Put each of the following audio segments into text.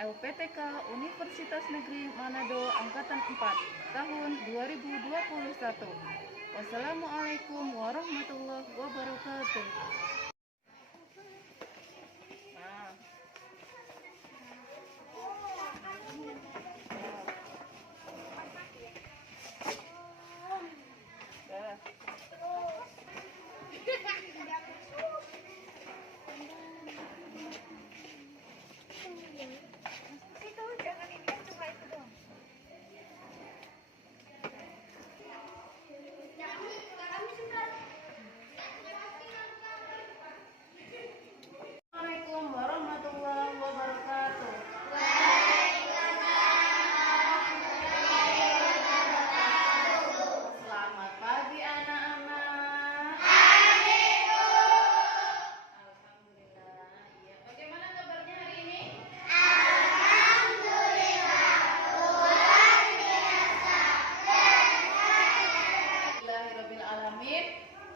LPTK Universitas Negeri Manado Angkatan 4 tahun 2021. Wassalamualaikum warahmatullahi wabarakatuh.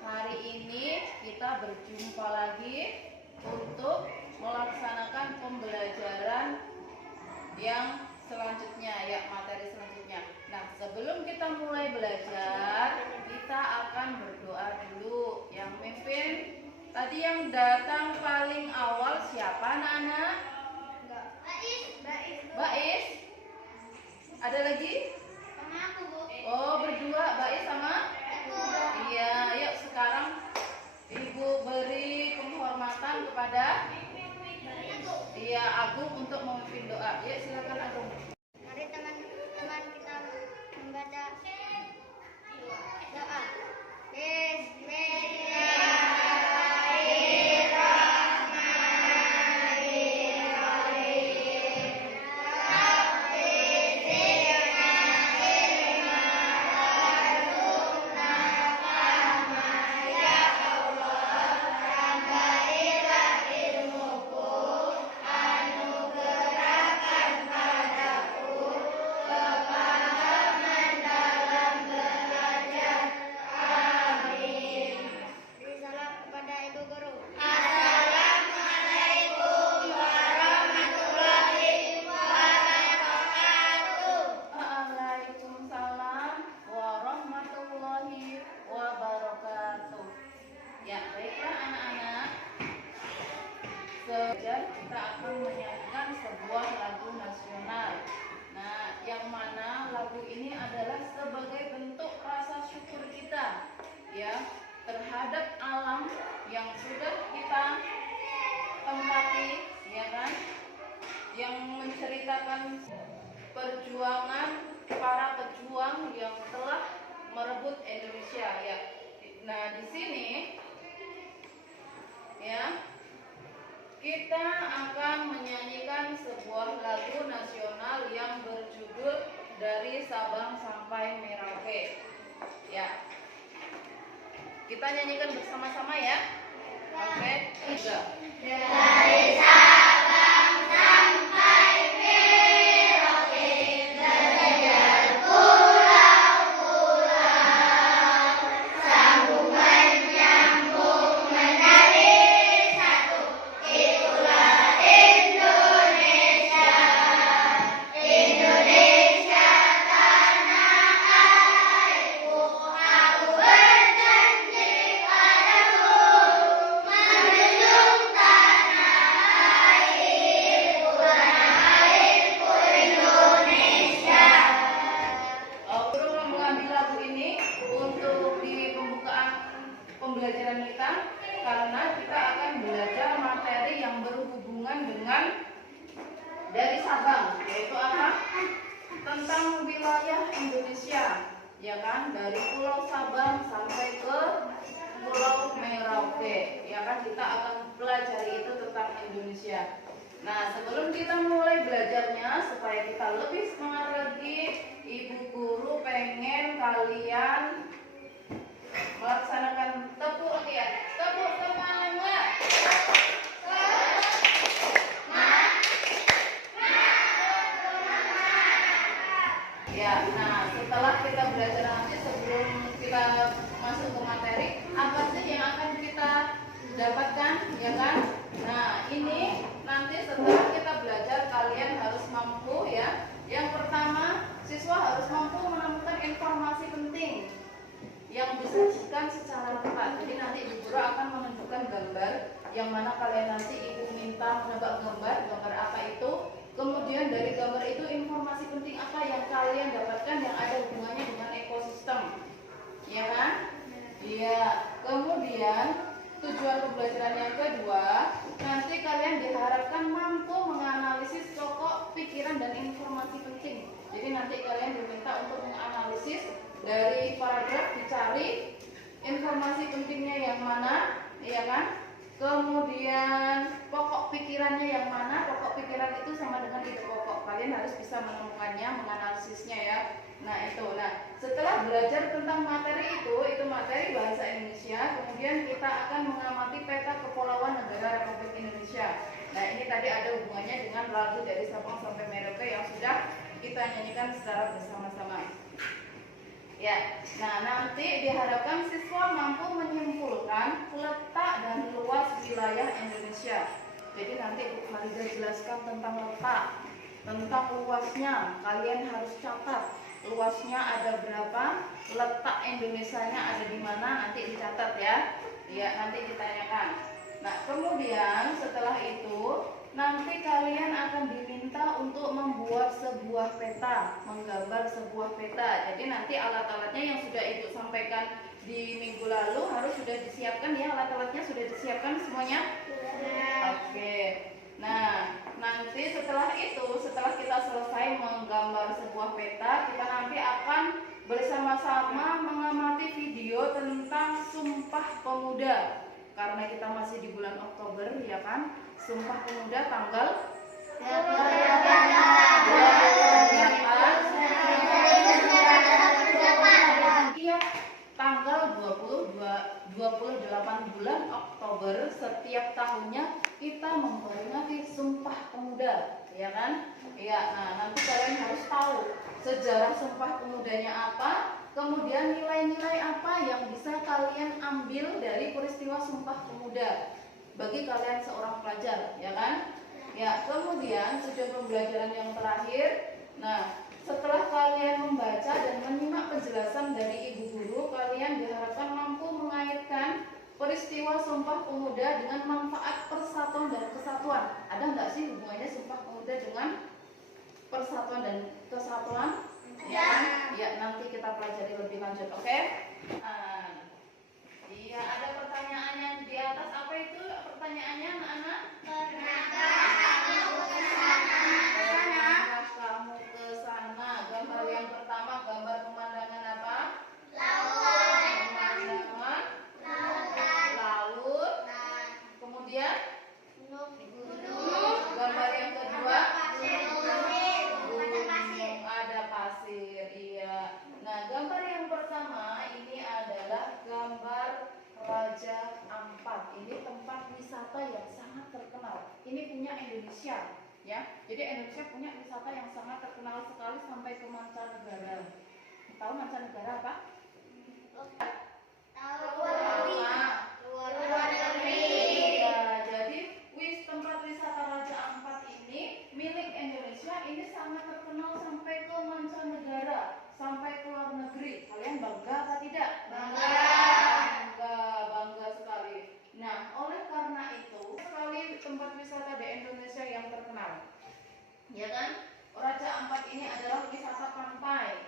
Hari ini kita berjumpa lagi untuk melaksanakan pembelajaran yang selanjutnya, ya, materi selanjutnya. Nah, sebelum kita mulai belajar, kita akan berdoa dulu. Yang mimpin tadi yang datang paling awal siapa, anak-anak? Bais. Ada lagi? Sama aku, Bu. Oh, berdua, Bais sama? Iya, yuk sekarang Ibu beri penghormatan kepada Agung untuk memimpin doa. Yuk silakan Agung. Mari teman-teman kita membaca doa. Kita akan menyanyikan sebuah lagu nasional. Nah, yang mana lagu ini adalah sebagai bentuk rasa syukur kita, ya, terhadap alam yang sudah kita tempati, ya kan, yang menceritakan perjuangan para pejuang yang telah merebut Indonesia, ya. Nah, di sini, ya, kita akan menyanyikan sebuah lagu nasional yang berjudul Dari Sabang Sampai Merauke. Ya, kita nyanyikan bersama-sama ya. Oke, 3. Dari Sabang sampai Merauke, terkejar pulau-pulau, sambungan nyambung menjadi satu. Itulah Indonesia, Indonesia tanah airku. Aku berjanji padamu, menjunjung tanah airku Indonesia. Guru mengambil lagu ini untuk di pembukaan pembelajaran kita karena kita akan belajar materi yang berhubungan dengan dari Sabang, yaitu apa? Tentang wilayah Indonesia, ya kan? Dari Pulau Sabang sampai ke Pulau Merauke, ya kan? Kita akan pelajari itu tentang Indonesia. Nah, sebelum kita mulai belajarnya, supaya kita lebih semangat lagi, Ibu Guru pengen kalian melaksanakan tepuk lagi ya. Tepuk semangat. Ya, nah setelah kita belajar nanti, sebelum kita masuk ke materi, apa sih yang akan kita dapatkan, ya kan? Nah, ini nanti setelah kita belajar kalian harus mampu ya. Yang pertama, siswa harus mampu menemukan informasi penting yang disajikan secara tepat. Jadi nanti Ibu Guru akan menunjukkan gambar yang mana kalian nanti Ibu minta menebak gambar apa itu. Kemudian dari gambar itu informasi penting apa yang kalian dapatkan yang ada hubungannya dengan ekosistem. Ya kan? Iya. Kemudian tujuan pembelajaran yang kedua, nanti kalian diharapkan mampu menganalisis pokok pikiran dan informasi penting. Jadi nanti kalian diminta untuk menganalisis dari paragraf, dicari informasi pentingnya yang mana, ya kan? Kemudian pokok pikirannya yang mana. Pokok pikiran itu sama dengan ide pokok. Kalian harus bisa menemukannya, menganalisisnya ya. Nah itu. Nah setelah belajar tentang materi itu materi bahasa Indonesia. Kemudian kita akan mengamati peta kepulauan negara Republik Indonesia. Nah ini tadi ada hubungannya dengan lagu dari Sabang sampai Merauke yang sudah kita nyanyikan secara bersama-sama. Ya, nah nanti diharapkan siswa mampu menyimpulkan letak dan luas wilayah Indonesia. Jadi nanti Bu Farida jelaskan tentang letak, tentang luasnya. Kalian harus catat luasnya ada berapa, letak Indonesianya ada di mana, nanti dicatat ya. Ya, nanti ditanyakan. Nah, kemudian setelah itu nanti kalian akan diminta untuk membuat sebuah peta, menggambar sebuah peta. Jadi nanti alat-alatnya yang sudah Ibu sampaikan di minggu lalu harus sudah disiapkan ya, alat-alatnya sudah disiapkan semuanya? Oke. Nah, nanti setelah itu, setelah kita selesai menggambar sebuah peta, kita nanti akan bersama-sama mengamati video tentang Sumpah Pemuda. Karena kita masih di bulan Oktober, ya kan? Sumpah Pemuda tanggal Iya, tanggal 28 bulan Oktober setiap tahunnya kita memperingati Sumpah Pemuda, ya kan? Ya, nah nanti kalian harus tahu sejarah Sumpah Pemudanya apa, kemudian nilai-nilai apa yang bisa kalian ambil dari peristiwa Sumpah Pemuda bagi kalian seorang pelajar, ya kan? Ya, kemudian tujuan pembelajaran yang terakhir. Nah, setelah kalian membaca dan menyimak penjelasan dari Ibu Guru, kalian diharapkan mampu mengaitkan peristiwa Sumpah Pemuda dengan manfaat persatuan dan kesatuan. Ada nggak sih hubungannya Sumpah Pemuda dengan persatuan dan kesatuan? Ya, ya nanti kita pelajari lebih lanjut, oke? Iya, ada pertanyaan yang di atas. Apa itu pertanyaannya, anak-anak? Pernahkah kamu ke sana? Gambar yang pertama, gambar pemandangan apa? Pemandangan laut. Kemudian gambar yang kedua, gunung, ada pasir. Iya. Nah, gambar yang pertama ini adalah gambar Raja Ampat. Ini tempat wisata yang sangat terkenal. Ini punya Indonesia, ya. Jadi Indonesia punya wisata yang sangat terkenal sekali sampai ke mancanegara. Tahu mancanegara apa? Luar negeri. Ya, jadi tempat wisata Raja Ampat ini milik Indonesia, ini sangat terkenal sampai ke mancanegara, sampai ke luar negeri. Kalian bangga apa tidak? Bangga sekali. Nah, oleh karena itu, sekali tempat wisata di Indonesia yang terkenal, ya kan? Raja Ampat ini adalah wisata pantai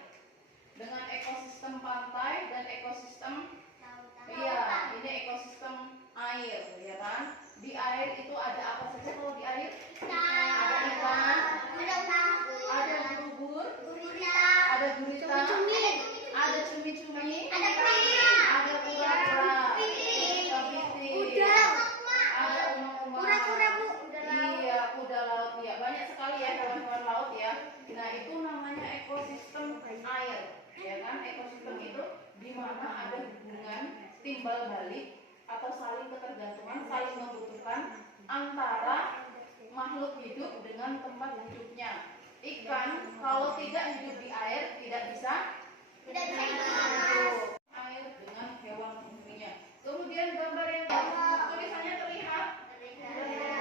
dengan ekosistem pantai dan ekosistem, iya, ini ekosistem air, ya kan? Di air itu ada apa saja kalau di air? Ada ikan, ada ubur, ada gurita, ada cumi-cumi, ada kura-kura, kepiting, ada umang-umang, iya, kuda laut, ya banyak sekali ya hewan-hewan laut ya. Nah itu namanya ekosistem air, ya kan? Ekosistem itu di mana ada hubungan timbal balik atau saling ketergantungan, saling membutuhkan antara makhluk hidup dengan tempat hidupnya. Ikan kalau tidak hidup di air tidak bisa hidup. Air dengan hewan penghuninya. Kemudian gambar yang tulisannya terlihat.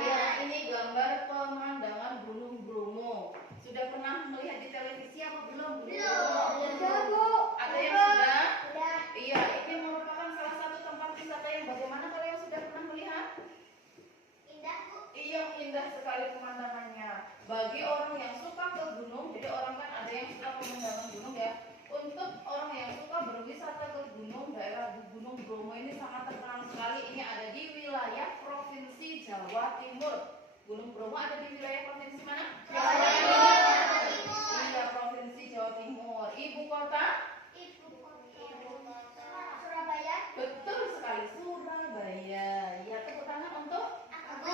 Ya, ini gambar pemandangan Gunung Bromo ini sangat terkenal sekali. Ini ada di wilayah Provinsi Jawa Timur. Gunung Bromo ada di wilayah provinsi mana? Jawa Timur. Iya, Provinsi Jawa Timur. Ibu kota? Surabaya. Betul sekali, Surabaya. Ya, tepuk tangan untuk Aku.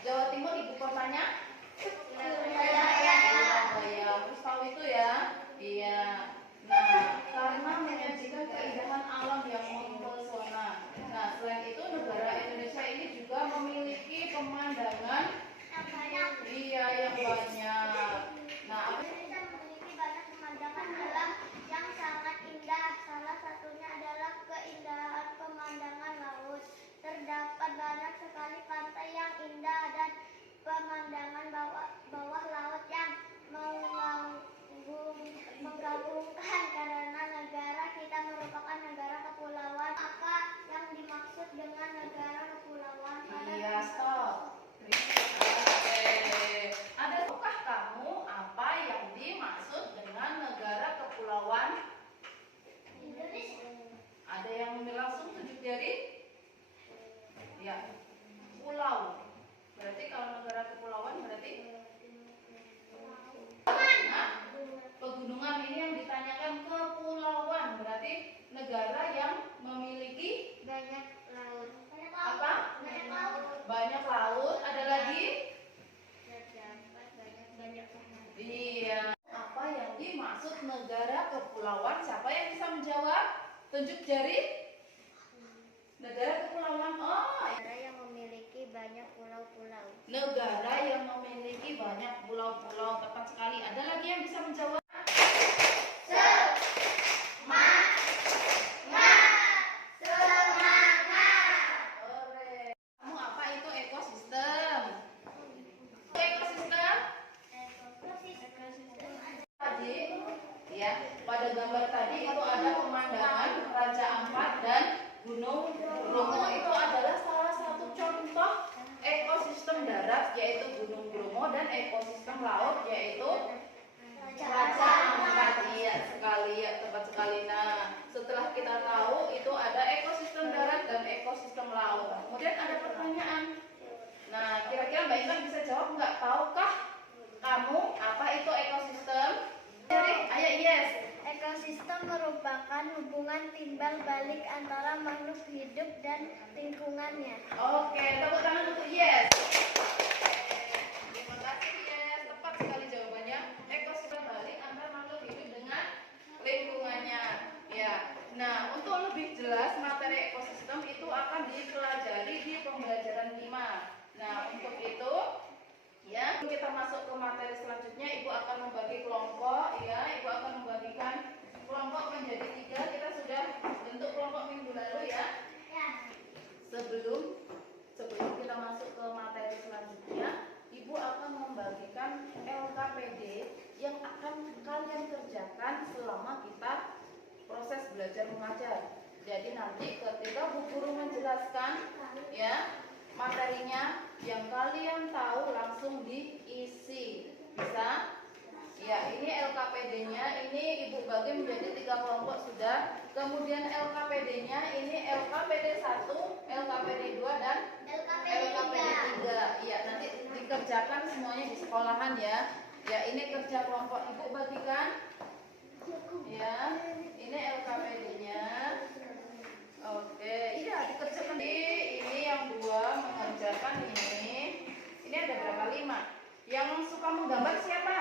Jawa Timur. Ibu kotanya? Surabaya. Surabaya. Harus tahu itu ya. Iya. Nah, karena menyajikan keindahan alam yang mempesona. Nah, selain itu negara Indonesia ini juga memiliki pemandangan iya yang banyak. Nah, apa Indonesia memiliki banyak pemandangan alam yang sangat indah. Salah satunya adalah keindahan pemandangan laut. Terdapat banyak sekali pantai yang indah dan pemandangan bawah laut yang menggabungkan karena negara kita merupakan negara kepulauan. Apa yang dimaksud dengan negara kepulauan? iya, stop. Oke. Tahukah kamu apa yang dimaksud dengan negara kepulauan? Indonesia. Ada yang langsung tunjuk jari? Ya, pulau. Berarti kalau negara kepulauan berarti nah, pegunungan ini yang ditanyakan kepulauan. Berarti negara yang memiliki Banyak laut. apa? Banyak laut. Banyak laut. Ada lagi? Terdapat banyak Iya. Apa yang dimaksud negara kepulauan? Siapa yang bisa menjawab? Tunjuk jari. Negara kepulauan. Oh, negara yang memiliki banyak pulau-pulau. negara yang memiliki banyak pulau-pulau. Tepat sekali. Ada lagi yang bisa menjawab? Keren. Kamu apa itu ekosistem? Ekosistem? Tadi, ya, pada gambar tadi itu ada pemandangan Raja Ampat dan Gunung Bromo. Itu adalah salah satu contoh ekosistem darat yaitu Gunung Bromo dan ekosistem laut yaitu Raja Ampat. Iya sekali, ya tepat sekali. Nah, setelah kita tahu itu ada ekosistem darat dan ekosistem laut. Kemudian ada pertanyaan. Nah, kira-kira Mbak Intan bisa jawab nggak? Tahukah kamu apa itu ekosistem? Ayo, yes. Ekosistem merupakan hubungan timbal balik antara makhluk hidup dan lingkungannya. Oke, tepuk tangan untuk yes. Terima kasih yes. Tepat sekali jawabannya. Ekosistem balik antara makhluk hidup dengan lingkungannya. Ya. Nah, untuk lebih jelas materi ekosistem itu akan dipelajari di pembelajaran 5. Nah, untuk itu ya, kita masuk ke materi selanjutnya. Ibu akan membagi kelompok ya. Ibu akan membagikan kelompok menjadi 3. Kita sudah bentuk kelompok minggu lalu ya. Sebelum kita masuk ke materi selanjutnya, Ibu akan membagikan LKPD yang akan kalian kerjakan selama kita proses belajar mengajar. Jadi nanti ketika Bu Guru menjelaskan ya materinya yang kalian tahu langsung diisi. Bisa? Ya, ini LKPD-nya, ini Ibu bagi menjadi 3 kelompok sudah. Kemudian LKPD-nya ini LKPD 1, LKPD 2 dan LKPD 3. Ya, nanti dikerjakan semuanya di sekolahan ya. Ya, ini kerja kelompok Ibu bagikan. Ya, ini LKPD-nya. Oke, iya dikerjakan. Ini yang 2 mengerjakan ini. Ini ada berapa? 5. Yang suka menggambar siapa?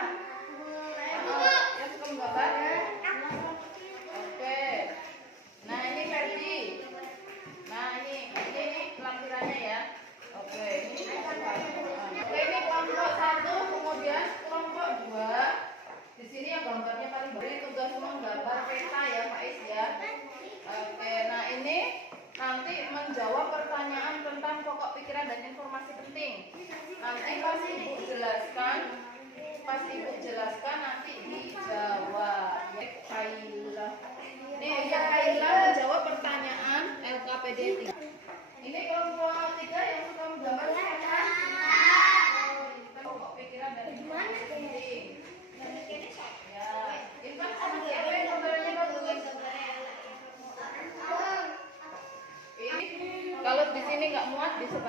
Yang suka menggambar? Oke. Nah, ini Ferdi. Nah, ini lampirannya ya. Oke, ini Oke, ini kelompok 1, kemudian kelompok 2. Di sini yang gambarnya paling bawah tugas menggambar peta ya, Pak Is ya. Oke, nah ini nanti menjawab pertanyaan tentang pokok pikiran dan informasi penting. Nanti pas Ibu jelaskan nanti dijawab.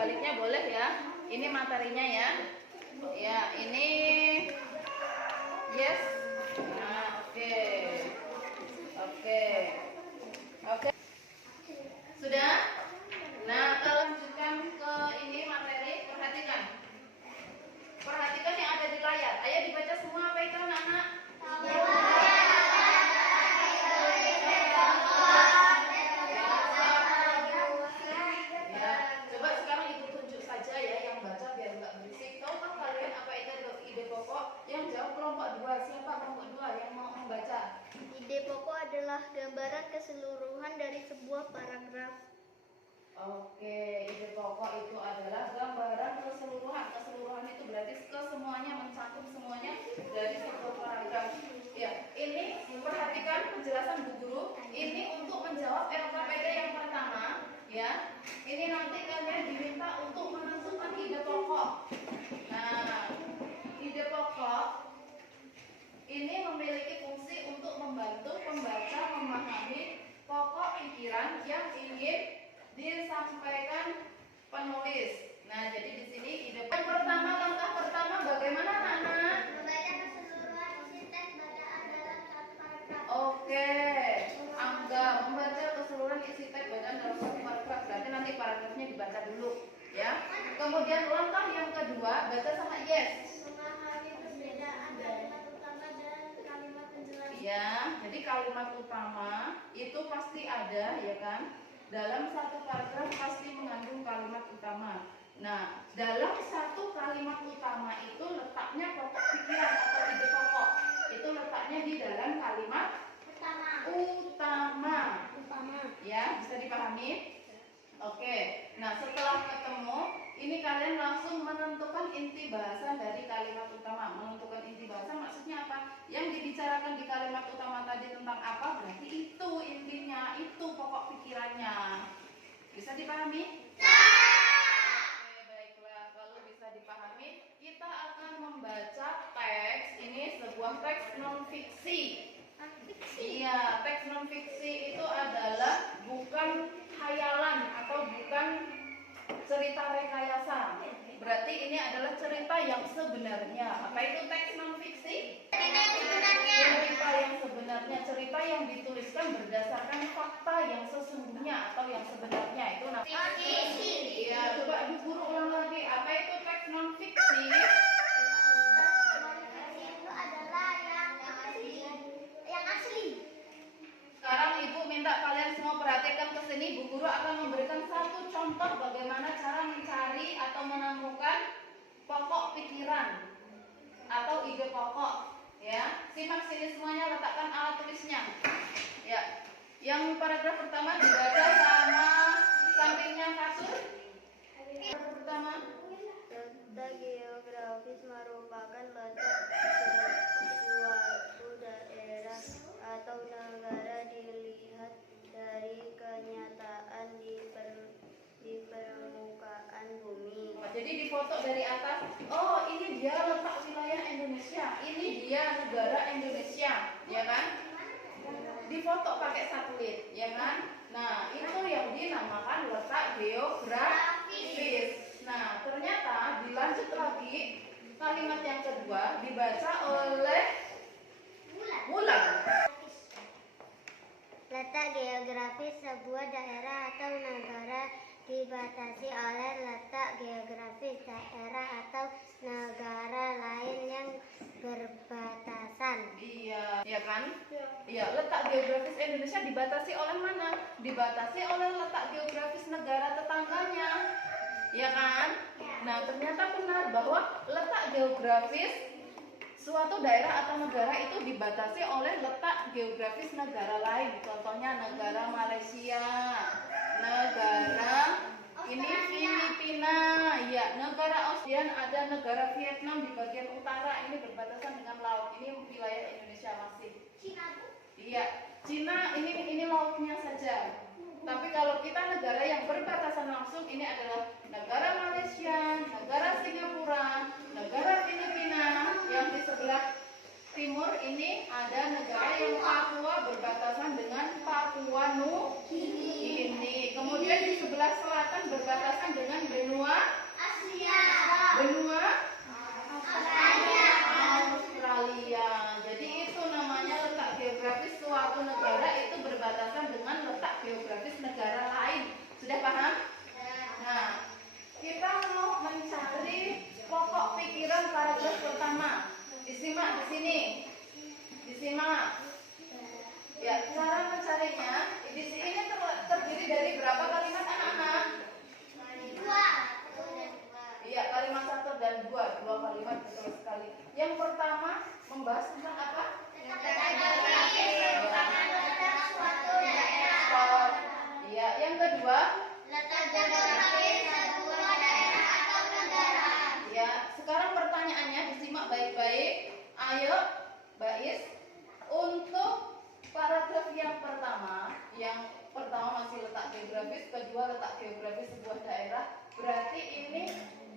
sebaliknya boleh ya. Ini materinya ya. Ya, ini yes. Nah, oke. Oke. Oke. Sudah? Nah, kita lanjutkan ke ini materi. Perhatikan. Perhatikan yang ada di layar. Ayo dibaca semua apa itu anak-anak? Ya, coba sekarang ibu tunjuk saja ya yang baca biar nggak berisik. Tahukah kalian apa itu ide pokok? Yang jawab kelompok 2. Siapa kelompok 2 yang mau membaca? Ide pokok adalah gambaran keseluruhan dari sebuah paragraf. Oke, ide pokok itu adalah gambaran keseluruhan. Keseluruhan itu berarti kesemuanya, mencakup semuanya dari sebuah paragraf. Ya, ini perhatikan penjelasan Bu Guru. Ini untuk menjawab LKPD yang pertama, ya. Ini nanti kalian diminta untuk menentukan ide pokok. Nah, ide pokok ini memiliki fungsi untuk membantu pembaca memahami pokok pikiran yang ingin disampaikan penulis. Nah, jadi di sini ide yang pertama, langkah pertama bagaimana anak-anak? Membaca keseluruhan isi teks bacaan dalam satu paragraf. Oke, Angga membaca keseluruhan isi teks bacaan dalam satu paragraf. Berarti nanti paragrafnya dibaca dulu, ya. Kemudian langkah yang kedua, baca sama yes. Memahami perbedaan kalimat utama dan kalimat penjelasan. Ya, jadi kalimat utama itu pasti ada, ya kan? Dalam satu paragraf pasti mengandung kalimat utama. Nah, dalam satu kalimat utama itu letaknya pokok pikiran atau ide pokok. Itu letaknya di dalam kalimat utama. Ya, bisa dipahami? Oke. Nah, setelah ketemu, ini kalian langsung menentukan inti bahasan dari kalimat utama. Menentukan inti bahasan maksudnya apa? Yang dibicarakan di kalimat utama tadi tentang apa? Berarti itu intinya, itu pokok pikirannya. Bisa dipahami? Oke, baiklah. Kalau bisa dipahami, kita akan membaca teks. Ini sebuah teks non-fiksi. Iya, teks non-fiksi itu adalah bukan khayalan atau bukan cerita rekayasa. Berarti ini adalah cerita yang sebenarnya. Apa itu teks non-fiksi? Cerita yang sebenarnya, cerita yang dituliskan berdasarkan fakta yang sesungguhnya atau yang sebenarnya. Itu namanya fiksi. Iya, coba Bu Guru ulang lagi. Apa itu teks non-fiksi? Itu adalah yang asli. Sekarang Ibu minta kalian semua perhatikan ke sini. Bu Guru akan memberikan satu contoh bagaimana cara mencari atau menemukan pokok pikiran atau ide pokok. Ya, simak sini semuanya, letakkan alat tulisnya. Ya, yang paragraf pertama dibaca sama sampingnya kasur. Paragraf pertama. Letak geografis merupakan letak suatu daerah atau negara dilihat dari kenyataan di permukaan bumi. Jadi difoto dari atas. Oh, ini dia letak wilayah Indonesia. Ini dia negara Indonesia, ya kan? Difoto pakai satelit, ya kan? Nah, itu yang dinamakan letak geografis. Nah, ternyata dilanjut lagi kalimat yang kedua dibaca oleh Wulan. Letak geografis sebuah daerah atau negara dibatasi oleh letak geografis daerah atau negara lain yang berbatasan. Iya, ya kan? Iya, letak geografis Indonesia dibatasi oleh mana? Dibatasi oleh letak geografis negara tetangganya. Ya kan? Nah, ternyata benar bahwa letak geografis suatu daerah atau negara itu dibatasi oleh letak geografis negara lain. Contohnya negara Malaysia, negara ini Filipina, ya, negara Australia, ada negara Vietnam di bagian utara, ini berbatasan dengan laut. Ini wilayah Indonesia masih. Iya, Cina ini lautnya saja. Tapi kalau kita negara yang berbatasan langsung, ini adalah negara Malaysia, negara Singapura, negara Filipina, yang di sebelah timur ini ada negara yang Papua berbatasan dengan Papua New Guinea. Kemudian Kemudian di sebelah selatan berbatasan dengan benua Asia. benua Australia. Australia. Jadi itu namanya letak geografis suatu negara itu berbatasan dengan letak geografis negara lain. Sudah paham? Nah, kita mau mencari pokok pikiran paragraf pertama. Disimak di sini. Disimak. Ya, cara mencarinya di sini terdiri dari berapa kalimat anak-anak? Dua. Iya, kalimat 1 dan 2, dua kalimat betul sekali. Yang pertama membahas tentang apa? Letak suatu daerah. Iya, yang kedua, Letak geografis sebuah daerah atau negara. ya, sekarang pertanyaannya disimak baik-baik. Ayo, Bais, untuk paragraf yang pertama masih letak geografis, kedua letak geografis sebuah daerah. Berarti ini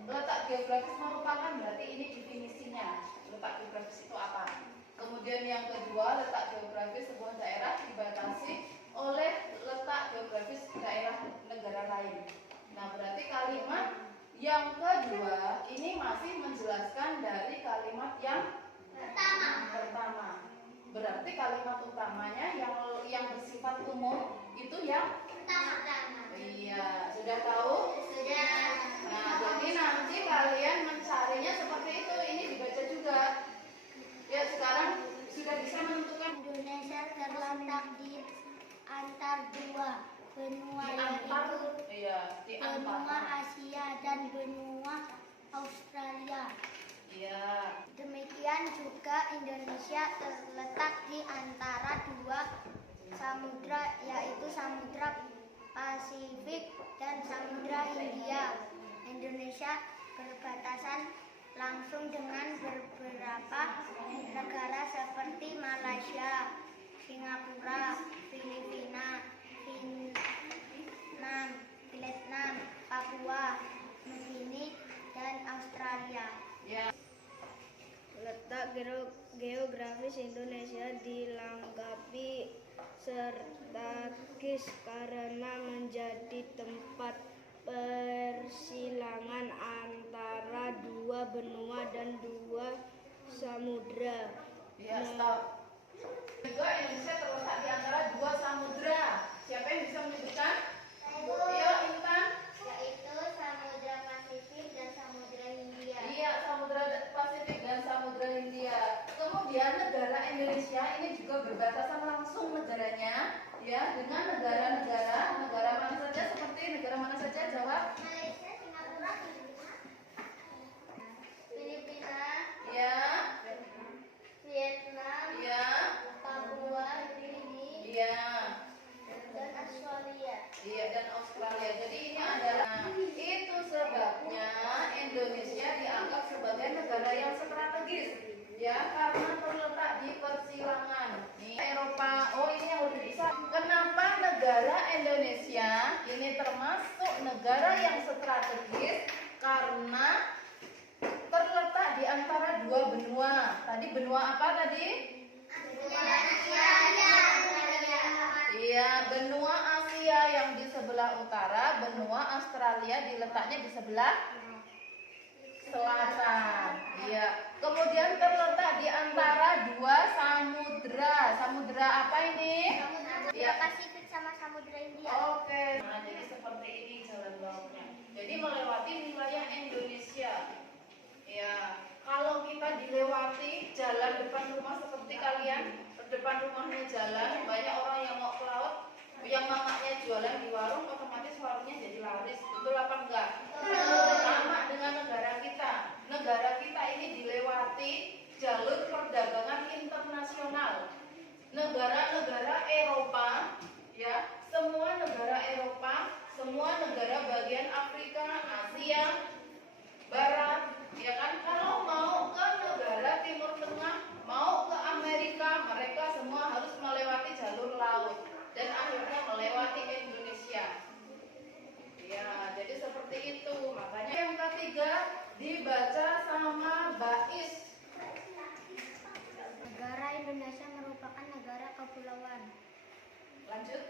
letak geografis merupakan berarti ini definisinya. Letak geografis itu apa? Kemudian yang kedua, letak geografis sebuah daerah dibatasi oleh letak geografis daerah negara lain. Nah, berarti kalimat yang kedua ini masih menjelaskan dari kalimat yang pertama. Berarti kalimat utamanya yang bersifat umum itu yang iya, sudah tahu? Sudah. Nah, jadi nanti kalian mencarinya seperti itu. Ini dibaca juga. Ya, sekarang sudah bisa menentukan Indonesia terletak di antar dua benua, di antar, yaitu iya, di benua antar. Asia dan benua Australia. Iya. Demikian juga Indonesia terletak di antara dua samudra, yaitu Samudra Pasifik dan Samudra Hindia. Indonesia berbatasan langsung dengan beberapa negara seperti Malaysia, Singapura, Filipina, Vietnam, Papua Nugini, dan Australia. Ya. Letak geografis Indonesia dilengkapi strategis karena menjadi tempat persilangan antara dua benua dan dua samudra. Ya, stop. Juga Indonesia terletak di antara dua samudra. Siapa yang bisa menyebutkan? Ayo, Intan. Yaitu Samudra Pasifik dan Samudra Hindia. Iya, Samudra Pasifik dan Samudra Hindia. Kemudian negara Indonesia ini juga berbatasan langsung negaranya ya dengan negara mana saja, seperti negara mana saja? Jawab. Malaysia, Singapura, Filipina, Ya. Vietnam, Ya. Papua Nugini, Iya. dan Australia. Iya, dan Australia. Jadi ini adalah itu sebabnya Indonesia dianggap sebagai negara yang strategis ya karena terletak di persilangan. Nih Eropa. Oh, ini yang lebih besar. Kenapa negara Indonesia ini termasuk negara yang strategis? Karena terletak di antara dua benua. Tadi benua apa tadi? Iya, benua Asia yang di sebelah utara, benua Australia diletaknya di sebelah selatan. Iya. Kemudian terletak di antara dua samudra. Samudra apa ini? Samudra Pasifik sama Samudra Hindia. Oke. Nah, jadi seperti ini jalan lautnya. Jadi melewati wilayah Indonesia. Ya, kalau kita dilewati jalan depan rumah seperti kalian, depan rumahnya jalan, banyak orang yang mau ke laut, yang mamanya jualan di warung, otomatis warungnya jadi laris. Betul apa enggak? Sama dengan negara kita. Negara kita ini dilewati jalur perdagangan internasional. Negara-negara Eropa, ya, semua negara Eropa, semua negara bagian Afrika, Asia Barat, ya kan, kalau mau ke negara Timur Tengah, mau ke Amerika, mereka semua harus melewati jalur laut dan akhirnya melewati Indonesia. Ya, jadi seperti itu. Makanya yang ketiga dibaca sama Bais. Negara Indonesia merupakan negara kepulauan. Lanjut.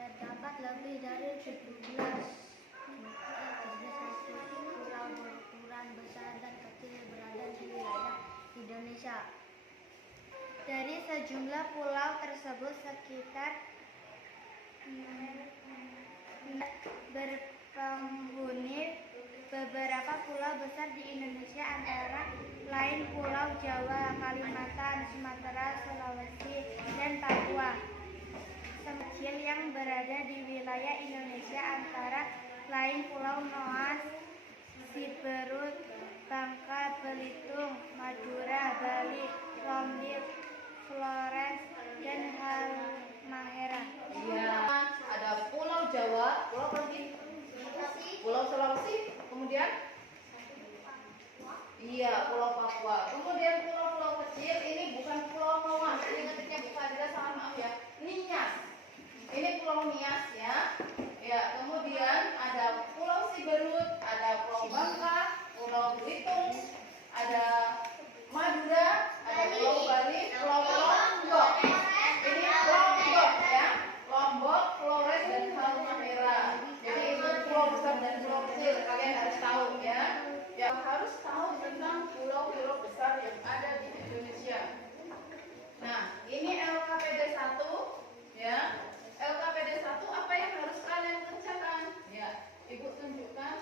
Terdapat Indonesia. Dari sejumlah pulau tersebut sekitar berpenghuni beberapa pulau besar di Indonesia antara lain Pulau Jawa, Kalimantan, Sumatera, Sulawesi, dan Papua. Kecil yang berada di wilayah Indonesia antara lain Pulau Nias, Siberut, Bangka Belitung, Madura, Bali, Lombok, Flores, dan Halmahera. Iya, ada Pulau Jawa, Pulau apa lagi? Pulau Sulawesi, kemudian iya, Pulau Papua. Kemudian pulau-pulau kecil ini bukan Pulau Nias, ini ketiknya Bu Fadila, salah maaf ya. Nias. Ini Pulau Nias ya. Ya, kemudian ada Pulau Siberut, ada Pulau Bangka, Pulau Belitung, ada Madura, ada Pulau Bali, Pulau Lombok. Ini Lombok ya. Lombok, Flores, dan Halmahera. Jadi itu pulau besar dan pulau kecil, kalian harus tahu ya. Ya, harus tahu tentang pulau-pulau besar yang ada di Indonesia. Nah, ini LKPD 1 ya. LKPD 1 apa yang harus kalian kerjakan? Ya, Ibu tunjukkan.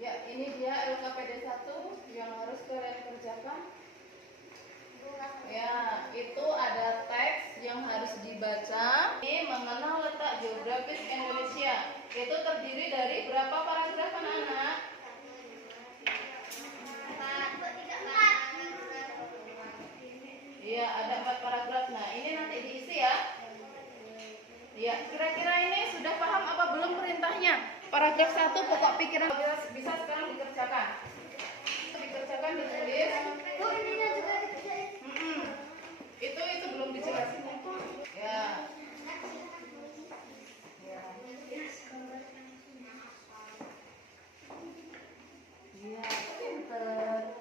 Ya, ini dia LKPD 1 yang harus kalian kerjakan. Ya, itu ada teks yang harus dibaca. Ini mengenal letak geografis Indonesia. Itu terdiri dari berapa paragraf anak-anak? Iya, ada 4 paragraf. Nah, ini nanti diisi ya. Ya, kira-kira ini sudah paham apa belum perintahnya? Paragraf 1 pokok pikiran bisa sekarang dikerjakan. Dikerjakan, ditulis. Itu belum dijelasin. Ya. Iya, pinter.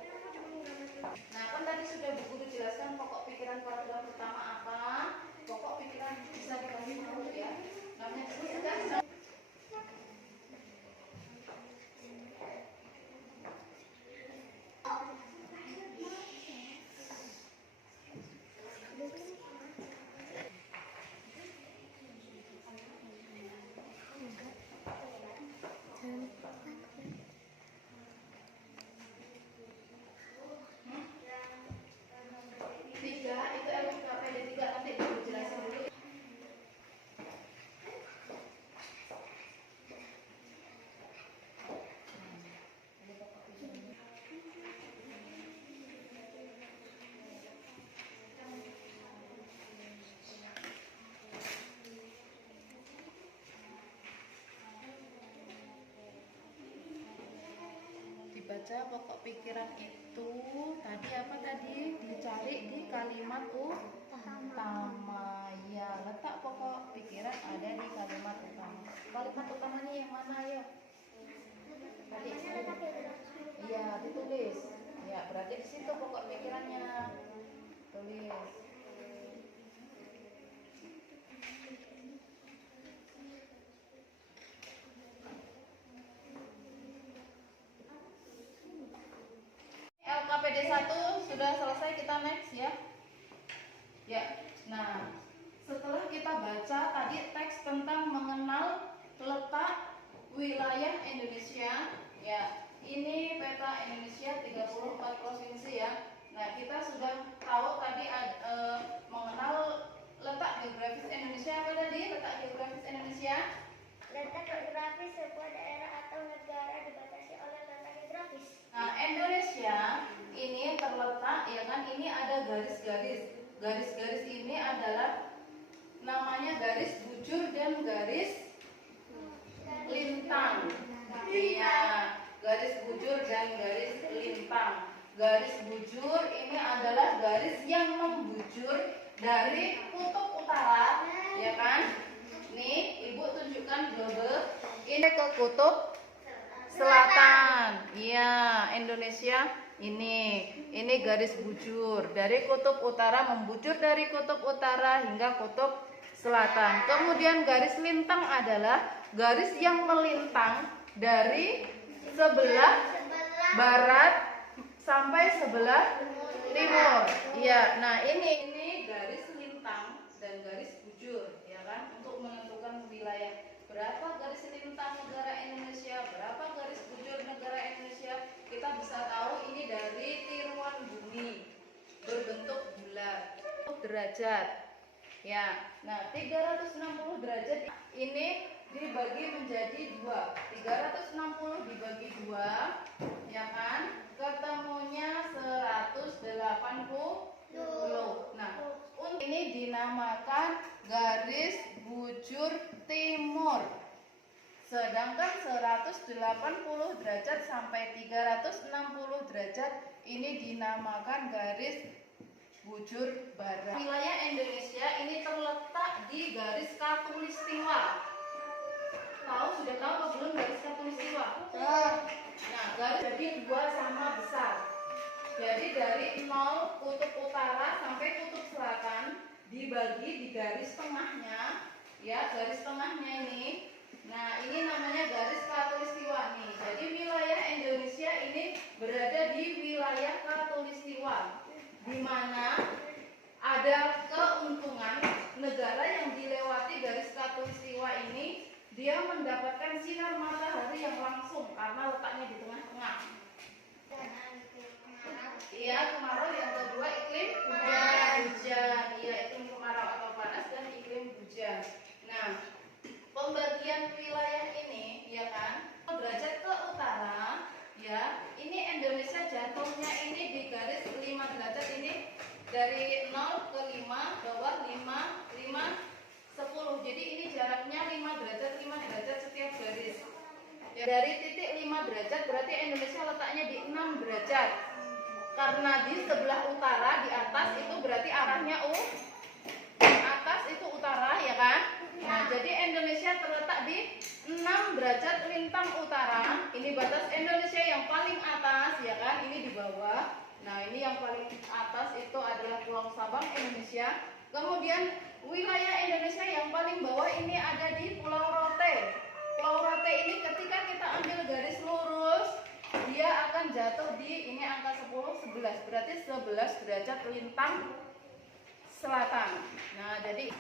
Nah, kan tadi sudah Bu Guru jelaskan pokok pikiran paragraf pertama apa. Pokok pikiran bisa dibagi tahu ya. Namanya disebutkan. Baca pokok pikiran itu tadi apa tadi dicari di kalimat utama ya, letak pokok pikiran ada di kalimat utama. Kalimat utamanya yang mana ya? Tadi iya ditulis ya, berarti di situ pokok pikirannya tulis. LKPD 1 sudah selesai, kita next ya. Ya. Nah, setelah kita baca tadi teks tentang mengenal letak wilayah Indonesia, ya. Ini peta Indonesia 34 provinsi ya. Nah, kita sudah tahu tadi mengenal letak geografis Indonesia. Apa tadi letak geografis Indonesia? Letak geografis sebuah daerah atau negara dibatasi oleh letak geografis. Nah, Indonesia ini terletak ya kan, ini ada garis-garis. Garis-garis ini adalah namanya garis bujur dan garis lintang. Iya, garis bujur dan garis lintang. Garis bujur ini adalah garis yang membujur dari kutub utara, ya kan? Nih, Ibu tunjukkan global. Ini ke kutub selatan. Iya, Indonesia ini garis bujur dari kutub utara, membujur dari kutub utara hingga kutub selatan. Kemudian garis lintang adalah garis yang melintang dari sebelah barat sampai sebelah timur. Iya, nah ini garis lintang dan garis bujur, ya kan, untuk menentukan wilayah. Berapa garis lintang negara Indonesia, berapa garis bujur negara Indonesia, kita bisa tahu ini dari tiruan bumi berbentuk bulat. Derajat. Ya, nah 360 derajat ini dibagi menjadi 2. 360 dibagi 2, ya kan? Ketemunya 180. Nah, ini dinamakan garis bujur timur. Sedangkan 180 derajat sampai 360 derajat ini dinamakan garis bujur barat. Wilayah Indonesia ini terletak di garis khatulistiwa. Sudah tahu atau belum garis khatulistiwa? Nah, garis jadi 2 sama besar. Jadi dari 0 kutub utara sampai kutub selatan dibagi di garis tengahnya, ya, garis tengahnya ini. Nah, ini namanya garis khatulistiwa nih. Jadi wilayah Indonesia ini berada di wilayah khatulistiwa, di mana ada keuntungan negara yang dilewati garis khatulistiwa ini, dia mendapatkan sinar matahari yang langsung karena letaknya di tengah-tengah. Iya, kemarau. Yang kedua iklim hujan. Iya, iklim kemarau atau panas dan iklim hujan. Nah, pembagian wilayah ini, ya kan, derajat ke utara, ya, ini Indonesia jatuhnya ini di garis 5 derajat ini, dari 0 ke 5, bawah 5, 10. Jadi ini jaraknya 5 derajat setiap garis. Ya, dari titik 5 derajat berarti Indonesia letaknya di 6 derajat. Karena di sebelah utara, di atas itu berarti arahnya atas itu utara, ya kan? Nah, jadi Indonesia terletak di 6 derajat lintang utara. Ini batas Indonesia yang paling atas, ya kan? Ini di bawah. Nah, ini yang paling atas itu adalah Pulau Sabang, Indonesia. Kemudian wilayah Indonesia yang paling bawah ini ada di Pulau Rote. Pulau Rote ini ketika kita ambil garis lurus, dia akan jatuh di, ini angka 10, 11. Berarti 11 derajat lintang selatan. Nah, jadi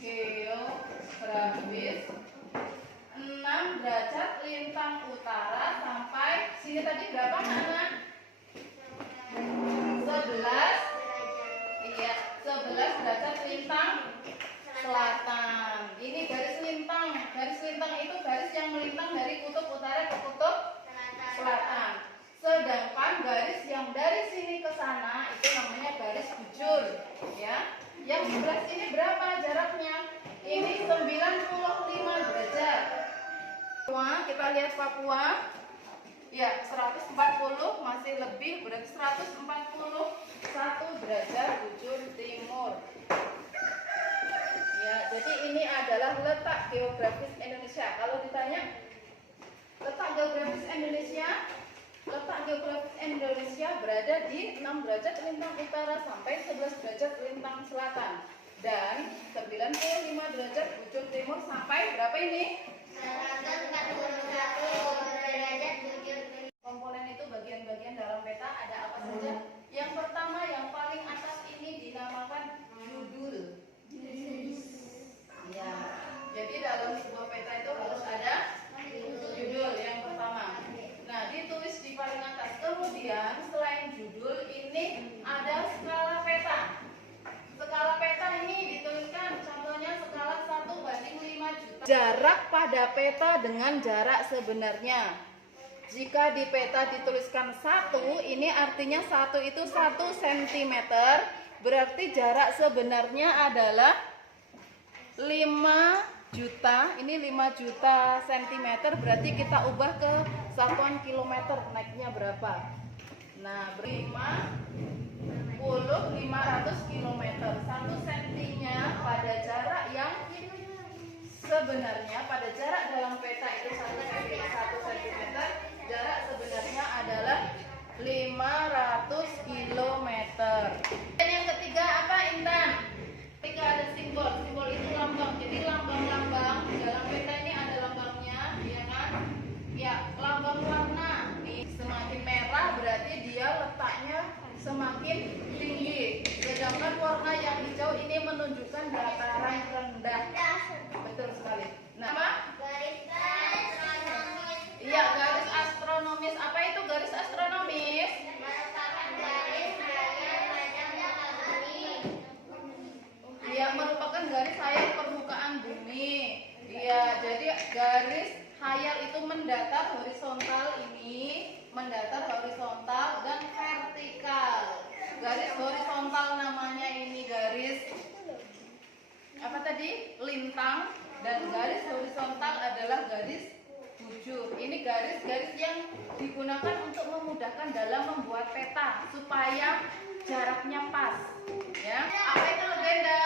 geografis 6 derajat lintang utara sampai sini tadi berapa, anak? 11. Iya, 11 derajat lintang selatan. Ini garis lintang. Garis lintang itu garis yang melintang dari kutub utara ke kutub selatan. Sedangkan garis yang dari sini ke sana itu namanya garis bujur, ya. Yang sebelah sini berapa jaraknya? Ini 95 derajat. Kita lihat Papua. Ya, 140 masih lebih, berarti 141 derajat bujur timur. Ya, jadi ini adalah letak geografis Indonesia. Kalau ditanya letak geografis Indonesia berada di 6 derajat lintang utara sampai 11 derajat lintang selatan dan 95 derajat bujur timur sampai berapa ini? 141 derajat bujur timur. Komponen itu bagian-bagian dalam peta ada apa saja? Yang pertama, yang paling atas ini dinamakan judul. Ya, jadi dalam sebuah peta itu harus ada judul yang pertama. Nah, ditulis di paling atas. Kemudian selain judul ini ada skala peta. Skala peta ini dituliskan, contohnya skala 1:5 juta. Jarak pada peta dengan jarak sebenarnya. Jika di peta dituliskan 1, ini artinya 1 itu 1 cm, berarti jarak sebenarnya adalah 5 juta. Ini 5 juta cm, berarti kita ubah ke satuan kilometer, naiknya berapa? Nah, 500 km. 1 cm-nya pada jarak yang sebenarnya, pada jarak dalam peta itu 1 cm, jarak sebenarnya adalah 500 km. Dan yang ketiga apa, Intan? Ketika ada simbol itu lambang. Jadi lambang-lambang dalam peta ini ada lambangnya, ya kan? Ya, lambang warna. Nih, semakin mendatar horizontal dan vertikal. Garis horizontal namanya ini garis apa tadi? Lintang, dan garis horizontal adalah garis bujur. Ini garis-garis yang digunakan untuk memudahkan dalam membuat peta supaya jaraknya pas. Ya, apa itu legenda?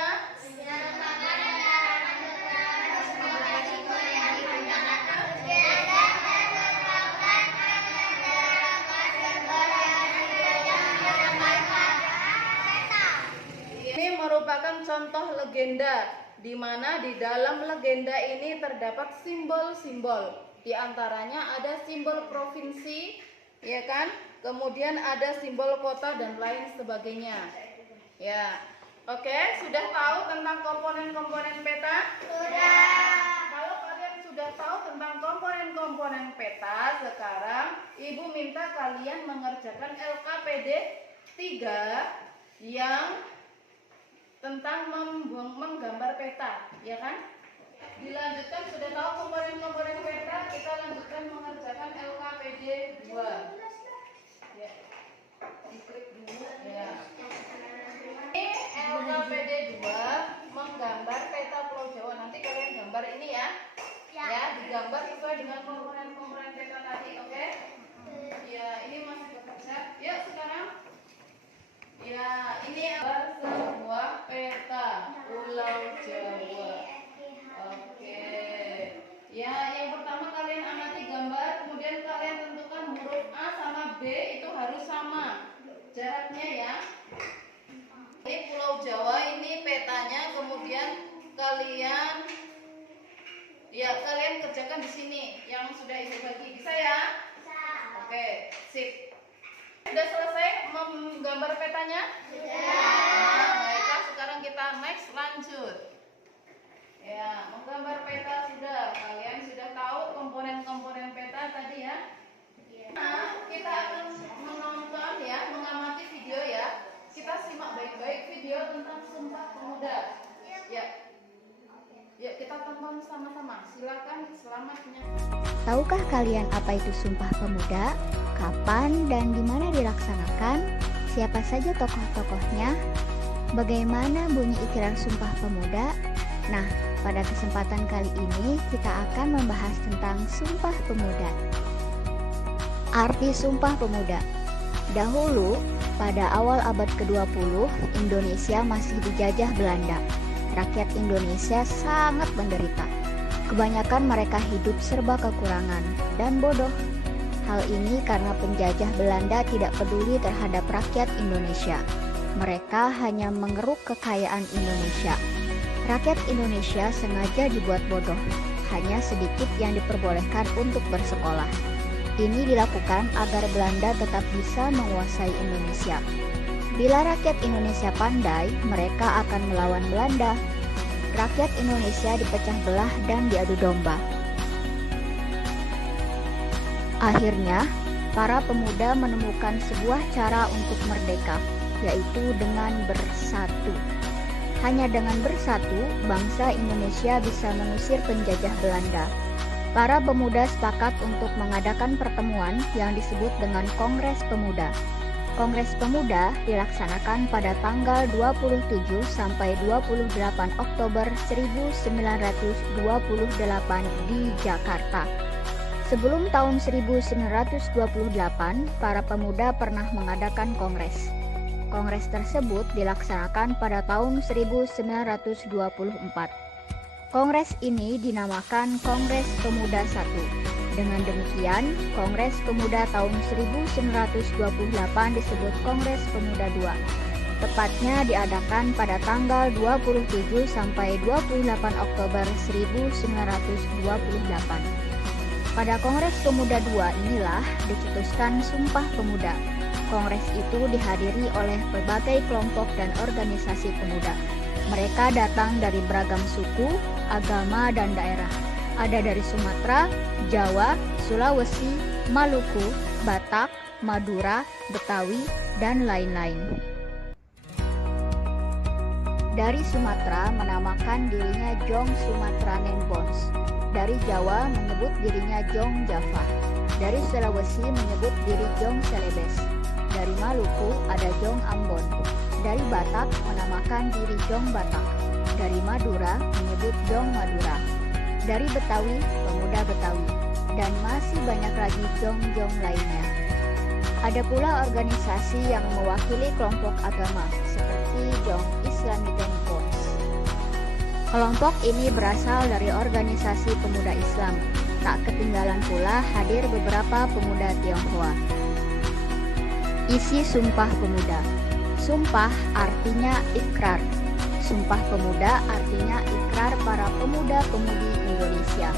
Ini merupakan contoh legenda, di mana di dalam legenda ini terdapat simbol-simbol. Di antaranya ada simbol provinsi, ya kan? Kemudian ada simbol kota dan lain sebagainya. Ya, oke, sudah tahu tentang komponen-komponen peta? Sudah. Kalau kalian sudah tahu tentang komponen-komponen peta, sekarang Ibu minta kalian mengerjakan LKPD 3 yang tentang menggambar peta, ya kan? Dilanjutkan, sudah tahu komponen-komponen peta, kita lanjutkan mengerjakan LKPD 2. Ya. Diklik dulu, ya. Ini LKPD 2 menggambar peta Pulau Jawa. Nanti kalian gambar ini ya. Ya, digambar sesuai dengan komponen-komponen peta tadi, oke? Ya, ini masih bekerja. Yuk sekarang. Ya, ini adalah sebuah peta Pulau Jawa. Oke. Ya, yang pertama kalian amati gambar, kemudian kalian tentukan huruf A sama B itu harus sama jaraknya ya. Ini Pulau Jawa, ini petanya, kemudian kalian kerjakan di sini yang sudah Ibu bagi. Bisa ya? Bisa. Oke, sip. Sudah selesai menggambar petanya? Sudah. Baiklah, sekarang kita next lanjut. Ya, menggambar peta sudah. Kalian sudah tahu komponen-komponen peta tadi ya? Nah, kita akan menonton ya, mengamati video ya. Kita simak baik-baik video tentang Sumpah Pemuda. Ya. Yuk kita tonton sama-sama. Silakan, selamat menyaksikan. Tahukah kalian apa itu Sumpah Pemuda? Kapan dan di mana dilaksanakan? Siapa saja tokoh-tokohnya? Bagaimana bunyi ikrar Sumpah Pemuda? Nah, pada kesempatan kali ini kita akan membahas tentang Sumpah Pemuda. Arti Sumpah Pemuda. Dahulu, pada awal abad ke-20, Indonesia masih dijajah Belanda. Rakyat Indonesia sangat menderita. Kebanyakan mereka hidup serba kekurangan dan bodoh. Hal ini karena penjajah Belanda tidak peduli terhadap rakyat Indonesia. Mereka hanya mengeruk kekayaan Indonesia. Rakyat Indonesia sengaja dibuat bodoh. Hanya sedikit yang diperbolehkan untuk bersekolah. Ini dilakukan agar Belanda tetap bisa menguasai Indonesia. Bila rakyat Indonesia pandai, mereka akan melawan Belanda. Rakyat Indonesia dipecah belah dan diadu domba. Akhirnya, para pemuda menemukan sebuah cara untuk merdeka, yaitu dengan bersatu. Hanya dengan bersatu, bangsa Indonesia bisa mengusir penjajah Belanda. Para pemuda sepakat untuk mengadakan pertemuan yang disebut dengan Kongres Pemuda. Kongres Pemuda dilaksanakan pada tanggal 27 sampai 28 Oktober 1928 di Jakarta. Sebelum tahun 1928, para pemuda pernah mengadakan kongres. Kongres tersebut dilaksanakan pada tahun 1924. Kongres ini dinamakan Kongres Pemuda I. Dengan demikian, Kongres Pemuda tahun 1928 disebut Kongres Pemuda II. Tepatnya diadakan pada tanggal 27 sampai 28 Oktober 1928. Pada Kongres Pemuda II inilah dicetuskan Sumpah Pemuda. Kongres itu dihadiri oleh berbagai kelompok dan organisasi pemuda. Mereka datang dari beragam suku, agama, dan daerah. Ada dari Sumatera, Jawa, Sulawesi, Maluku, Batak, Madura, Betawi, dan lain-lain. Dari Sumatera menamakan dirinya Jong Sumatranenbons. Dari Jawa menyebut dirinya Jong Java. Dari Sulawesi menyebut diri Jong Celebes. Dari Maluku ada Jong Ambon. Dari Batak menamakan diri Jong Batak. Dari Madura menyebut Jong Madura. Dari Betawi, pemuda Betawi. Dan masih banyak lagi Jong-Jong lainnya. Ada pula organisasi yang mewakili kelompok agama seperti Jong Islamiten Force. Kelompok ini berasal dari organisasi pemuda Islam. Tak ketinggalan pula hadir beberapa pemuda Tionghoa. Isi Sumpah Pemuda. Sumpah artinya ikrar. Sumpah Pemuda artinya ikrar para pemuda-pemudi Indonesia.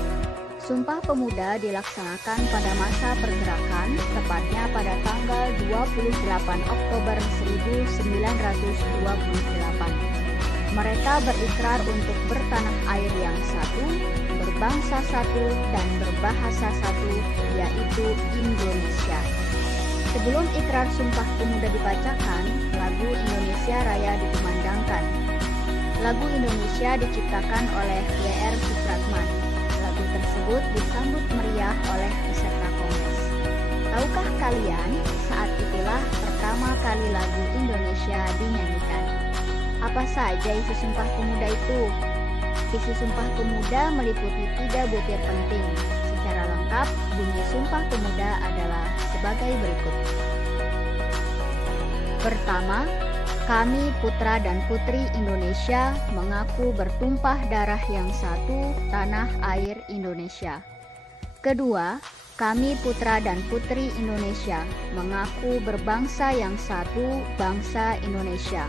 Sumpah Pemuda dilaksanakan pada masa pergerakan, tepatnya pada tanggal 28 Oktober 1928. Mereka berikrar untuk bertanah air yang satu, berbangsa satu, dan berbahasa satu, yaitu Indonesia. Sebelum ikrar Sumpah Pemuda dibacakan, lagu Indonesia Raya dikumandangkan. Lagu Indonesia diciptakan oleh W.R. Supratman. Lagu tersebut disambut meriah oleh peserta kongres. Tahukah kalian, saat itulah pertama kali lagu Indonesia dinyanyikan. Apa saja isi Sumpah Pemuda itu? Isi Sumpah Pemuda meliputi 3 butir penting. Secara lengkap, bunyi Sumpah Pemuda adalah sebagai berikut. Pertama, kami putra dan putri Indonesia mengaku bertumpah darah yang satu, tanah air Indonesia. Kedua, kami putra dan putri Indonesia mengaku berbangsa yang satu, bangsa Indonesia.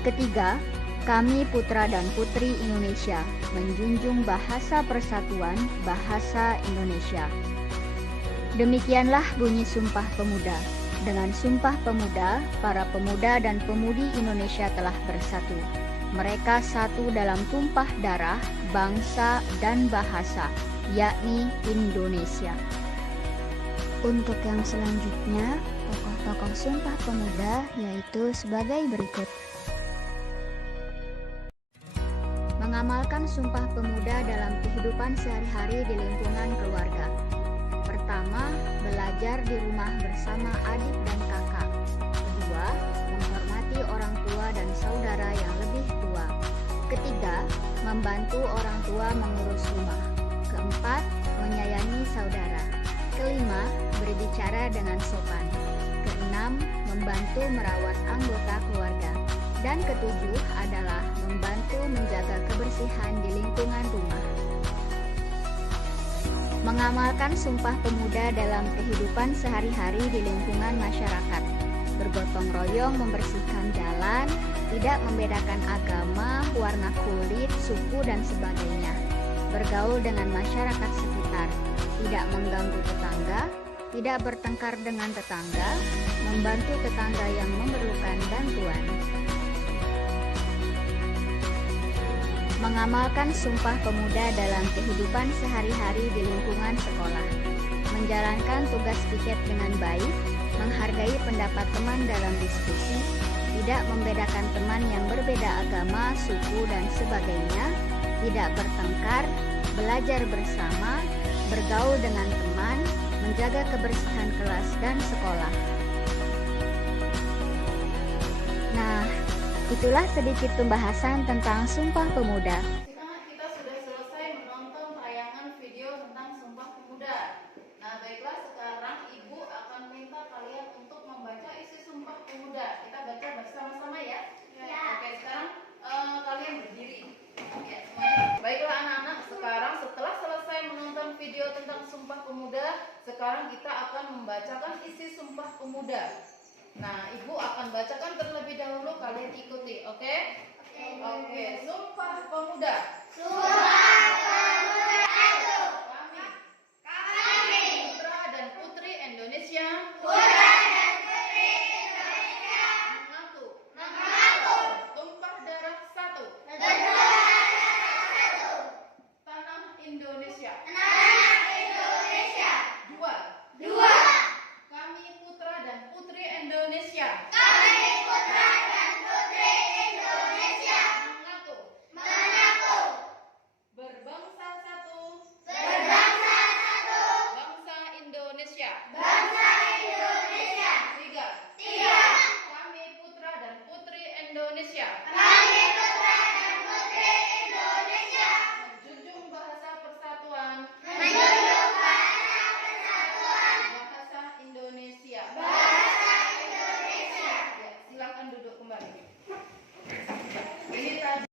Ketiga, kami putra dan putri Indonesia menjunjung bahasa persatuan, bahasa Indonesia. Demikianlah bunyi Sumpah Pemuda. Dengan Sumpah Pemuda, para pemuda dan pemudi Indonesia telah bersatu. Mereka satu dalam tumpah darah, bangsa, dan bahasa, yakni Indonesia. Untuk yang selanjutnya, tokoh-tokoh Sumpah Pemuda yaitu sebagai berikut. Mengamalkan Sumpah Pemuda dalam kehidupan sehari-hari di lingkungan keluarga. Pertama, belajar di rumah bersama adik dan kakak. Kedua, menghormati orang tua dan saudara yang lebih tua. Ketiga, membantu orang tua mengurus rumah. Keempat, menyayangi saudara. Kelima, berbicara dengan sopan. Keenam, membantu merawat anggota keluarga. Dan ketujuh adalah membantu menjaga kebersihan di lingkungan rumah. Mengamalkan Sumpah Pemuda dalam kehidupan sehari-hari di lingkungan masyarakat. Bergotong royong membersihkan jalan, tidak membedakan agama, warna kulit, suku, dan sebagainya. Bergaul dengan masyarakat sekitar, tidak mengganggu tetangga, tidak bertengkar dengan tetangga, membantu tetangga yang memerlukan bantuan. Mengamalkan Sumpah Pemuda dalam kehidupan sehari-hari di lingkungan sekolah. Menjalankan tugas piket dengan baik, menghargai pendapat teman dalam diskusi, tidak membedakan teman yang berbeda agama, suku, dan sebagainya, tidak bertengkar, belajar bersama, bergaul dengan teman, menjaga kebersihan kelas dan sekolah. Nah, itulah sedikit pembahasan tentang Sumpah Pemuda. Kita sudah selesai menonton tayangan video tentang Sumpah Pemuda. Nah, baiklah, sekarang Ibu akan minta kalian untuk membaca isi Sumpah Pemuda. Kita baca bersama-sama ya. Ya. Oke, sekarang kalian berdiri. Ya, semuanya. Baiklah anak-anak, sekarang setelah selesai menonton video tentang Sumpah Pemuda, sekarang kita akan membacakan isi Sumpah Pemuda. Nah, Ibu akan bacakan terlebih dahulu, kalian ikuti, oke? Oke, Sumpah Pemuda. Kami, putra dan putri Indonesia, mengaku tumpah darah satu, tanah Indonesia. Dua, kami putra dan putri Indonesia. Mengaku berbangsa Indonesia. Bangsa Indonesia. 3. Kami putra dan putri Indonesia. Kami putra dan putri Indonesia. Menjunjung bahasa persatuan. Menjunjung bahasa persatuan. Bahasa Indonesia. Bahasa Indonesia. Ya, silakan duduk kembali. Ini tadi.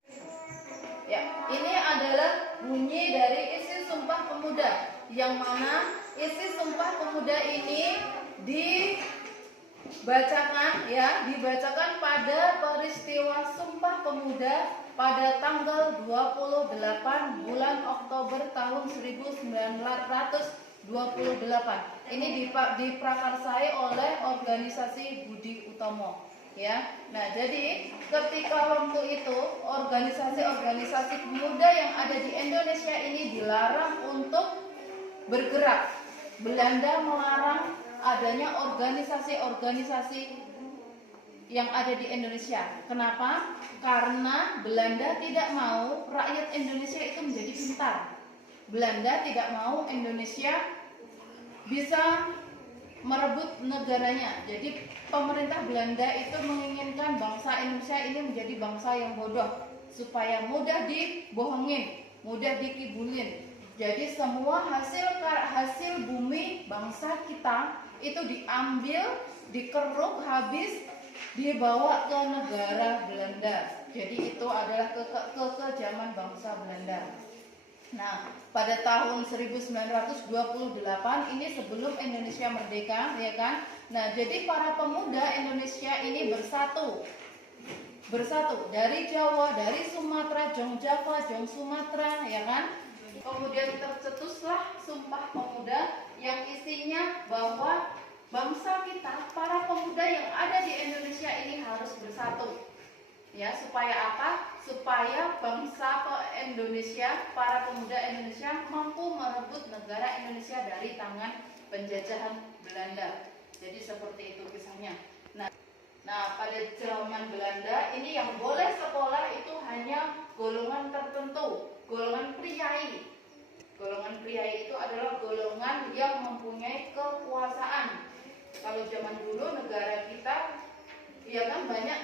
Ya, ini adalah bunyi dari isi Sumpah Pemuda, yang mana isi Sumpah Pemuda ini dibacakan pada peristiwa Sumpah Pemuda pada tanggal 28 bulan Oktober tahun 1928. Ini diprakarsai oleh organisasi Budi Utomo. Ya, nah jadi ketika waktu itu organisasi-organisasi pemuda yang ada di Indonesia ini dilarang untuk bergerak. Belanda melarang adanya organisasi-organisasi yang ada di Indonesia. Kenapa? Karena Belanda tidak mau rakyat Indonesia itu menjadi pintar. Belanda tidak mau Indonesia bisa merebut negaranya. Jadi pemerintah Belanda itu menginginkan bangsa Indonesia ini menjadi bangsa yang bodoh, supaya mudah dibohongin, mudah dikibulin. Jadi semua hasil bumi bangsa kita itu diambil, dikeruk habis, dibawa ke negara Belanda. Jadi itu adalah kekejaman bangsa Belanda. Nah, pada tahun 1928 ini sebelum Indonesia merdeka, ya kan? Nah, jadi para pemuda Indonesia ini bersatu dari Jawa, dari Sumatera, Jong Java, Jong Sumatera, ya kan? Kemudian tercetuslah Sumpah Pemuda yang isinya bahwa bangsa kita, para pemuda yang ada di Indonesia ini harus bersatu. Ya, supaya apa? Supaya bangsa Indonesia, para pemuda Indonesia mampu merebut negara Indonesia dari tangan penjajahan Belanda. Jadi seperti itu kisahnya. Nah, pada zaman Belanda ini yang boleh sekolah itu hanya golongan tertentu, golongan priai. Golongan priai itu adalah golongan yang mempunyai kekuasaan. Kalau zaman dulu negara kita, ya kan, banyak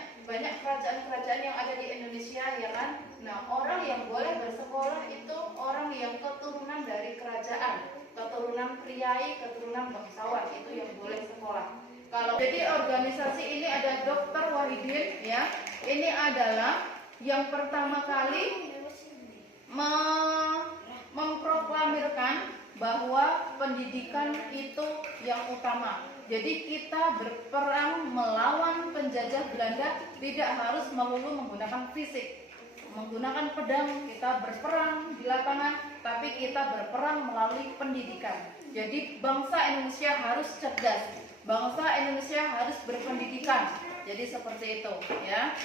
kerajaan-kerajaan yang ada di Indonesia, ya kan. Nah, orang yang boleh bersekolah itu orang yang keturunan dari kerajaan, keturunan priai, keturunan bangsawan, itu yang boleh sekolah. Jadi organisasi ini ada Dr. Wahidin, ya. Ini adalah yang pertama kali memproklamirkan bahwa pendidikan itu yang utama. Jadi kita berperang melawan penjajah Belanda tidak harus melulu menggunakan fisik, menggunakan pedang. Kita berperang di lapangan, tapi kita berperang melalui pendidikan. Jadi bangsa Indonesia harus cerdas, bangsa Indonesia harus berpendidikan. Jadi seperti itu, ya.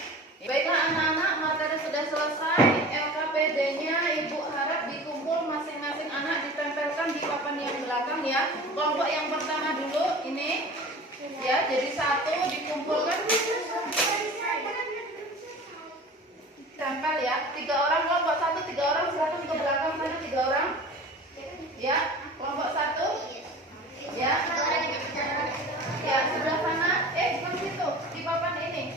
Baiklah anak-anak, materi sudah selesai. LKPD-nya Ibu harap dikumpul masing-masing anak, ditempelkan di papan yang belakang, ya. Kelompok yang pertama dulu ini, ya. Jadi satu dikumpulkan, tempel, ya. 3 orang kelompok satu, 3 orang silakan ke belakang sana, 3 orang, ya. Kelompok satu, ya. Ya, sebelah sana, bukan situ, di papan ini.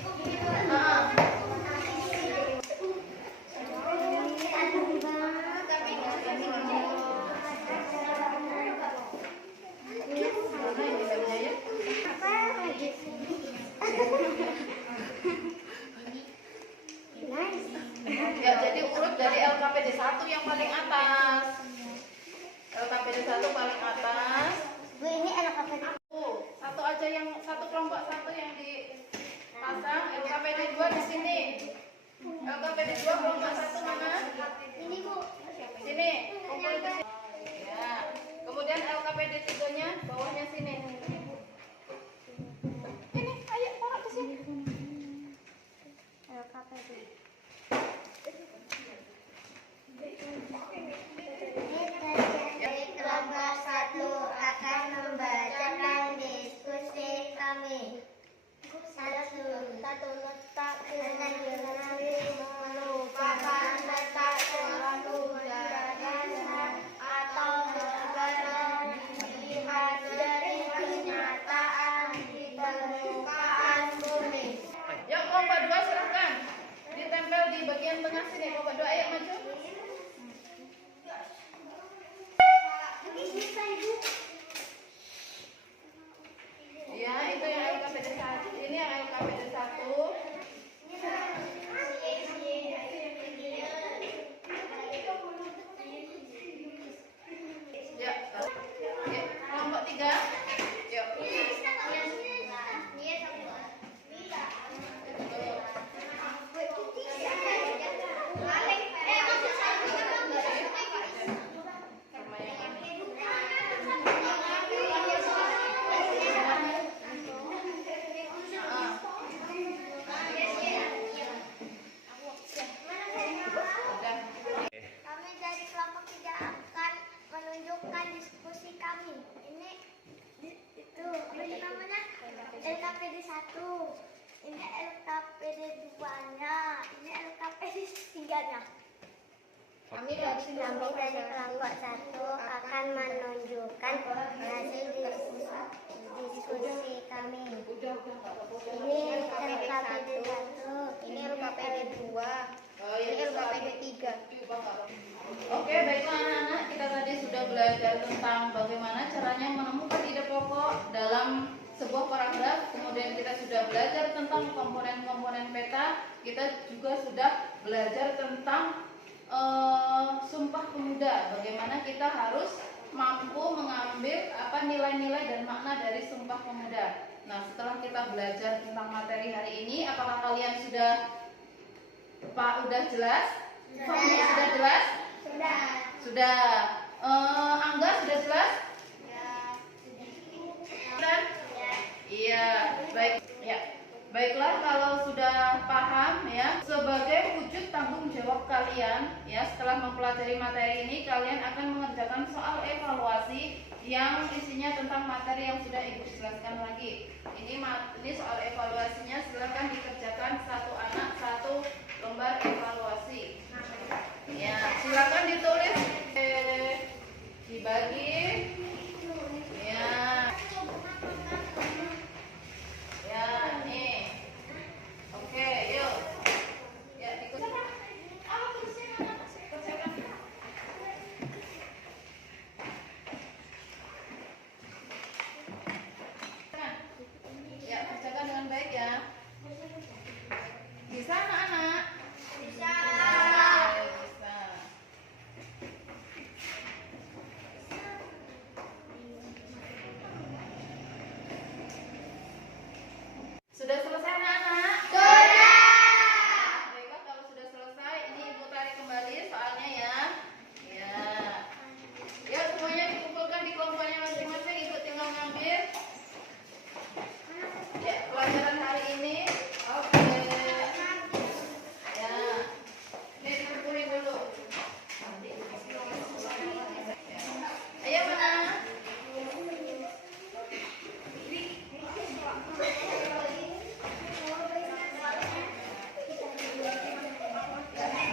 Ya, jadi urut dari LKPD 1 yang paling atas. LKPD 1 paling atas. Bu, ini LKPD. Satu aja, yang satu kelompok satu yang dipasang. LKPD 2 di sini. LKPD 2 kelompok 1 mana? Ini, Bu. Sini. Kumpul di sini. Ya. Kemudian LKPD 3-nya bawahnya sini. Ini, ayo taruh di sini. LKPD. Kelompok 1 akan membacakan diskusi kami. 1. Letak merupakan letak suatu daratan atau negara di pilihan nempel di bagian tengah sini. Bapak doa ayo maju. Ya, itu yang LKPD 1. Ini yang LKPD 1. Ya, kelompok 3. Yuk. Sama yang ini. Kami dari kelompok 3 akan menunjukkan diskusi kami. Ini itu apa sih namanya? LKPD 1. Ini LKPD 2-nya. Ini LKPD 3-nya. Kami dari kelompok 1 akan menunjukkan hasil diskusi kami. Ini LKPD 1, ini LKPD 2, ini LKPD 3. Oke, baiklah anak-anak, kita tadi sudah belajar tentang bagaimana caranya menemukan ide pokok dalam sebuah paragraf. Kemudian kita sudah belajar tentang komponen-komponen peta. Kita juga sudah belajar tentang Sumpah Pemuda. Bagaimana kita harus mampu mengambil nilai-nilai dan makna dari Sumpah Pemuda. Nah, setelah kita belajar tentang materi hari ini, apakah kalian sudah jelas? Sudah jelas? Sudah. Angga sudah jelas? Dan? Iya, baik. Ya. Baiklah, kalau sudah paham ya, sebagai wujud tanggung jawab kalian ya, setelah mempelajari materi ini, kalian akan mengerjakan soal evaluasi yang isinya tentang materi yang sudah Ibu jelaskan lagi. Ini soal evaluasinya, silakan dikerjakan satu anak satu lembar evaluasi. Ya, silakan ditulis, dibagi. Ya. Ya, nih. Oke, yuk. Ya, ikut. Kerjakan. Ya, kerjakan dengan baik ya. Bisa anak-anak? Bisa. Bisa. Sudah selesai anak-anak? Sudah. Baiklah, kalau sudah selesai, ini Ibu tarik kembali soalnya ya. Ya. Ya, semuanya dikumpulkan di kelompoknya masing-masing. Ibu tinggal ngambil. Ya, pelajaran hari ini. Oke. Ya. Ini dikumpulin dulu. Ayo mana?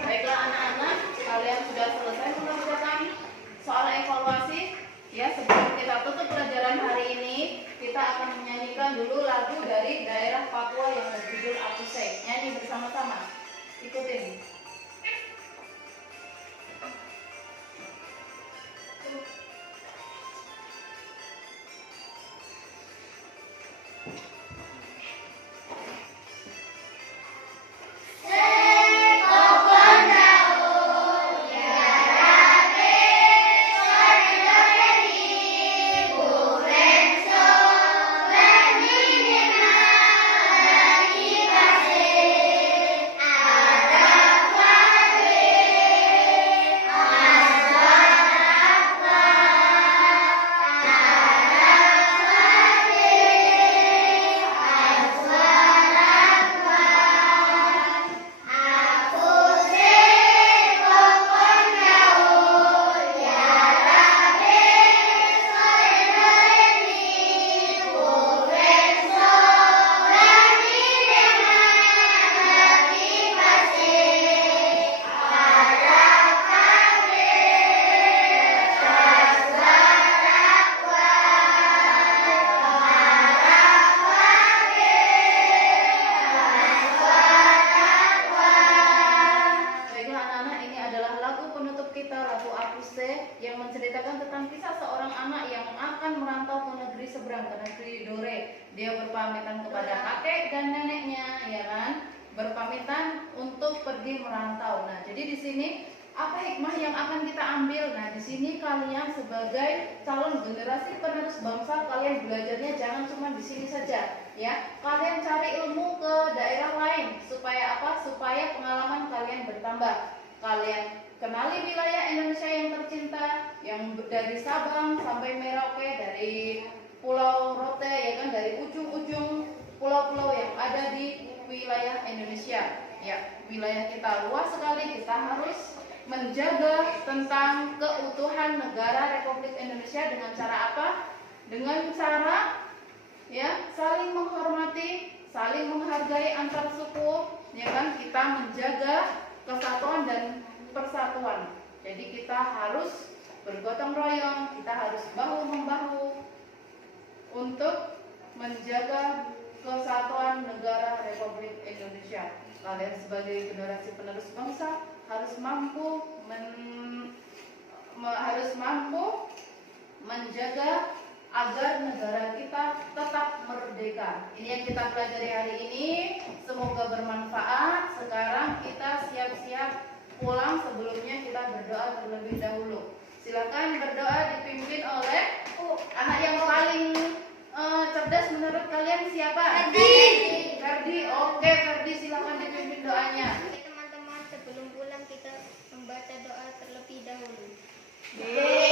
Baiklah anak-anak, kalian sudah selesai mengerjakan soal evaluasi. Ya, sebelum kita tutup pelajaran hari ini, kita akan menyanyikan dulu lagu dari daerah Papua yang berjudul Aku Say. Nyanyi bersama-sama. Ikutin. Dojang ke negeri Dore. Dia berpamitan kepada kakek dan neneknya, ya kan? Berpamitan untuk pergi merantau. Nah, jadi di sini apa hikmah yang akan kita ambil? Nah, di sini kalian sebagai calon generasi penerus bangsa, kalian belajarnya jangan cuma di sini saja, ya. Kalian cari ilmu ke daerah lain supaya apa? Supaya pengalaman kalian bertambah. Kalian kenali wilayah Indonesia yang tercinta, yang dari Sabang sampai Merauke, dari Pulau Rote, ya kan, dari ujung-ujung pulau-pulau yang ada di wilayah Indonesia. Ya, wilayah kita luas sekali, kita harus menjaga tentang keutuhan negara Republik Indonesia dengan cara apa? Dengan cara ya saling menghormati, saling menghargai antar suku, ya kan? Kita menjaga kesatuan dan persatuan. Jadi kita harus bergotong royong, kita harus bahu membahu untuk menjaga kesatuan negara Republik Indonesia. Kalian sebagai generasi penerus bangsa harus mampu menjaga agar negara kita tetap merdeka. Ini yang kita pelajari hari ini. Semoga bermanfaat. Sekarang kita siap-siap pulang. Sebelumnya kita berdoa terlebih dahulu. Silakan berdoa dipimpin oleh anak yang paling cerdas menurut kalian siapa? Ferdi. Oke, Ferdi, silakan dipimpin doanya. Oke teman-teman, sebelum pulang kita membaca doa terlebih dahulu. Oke.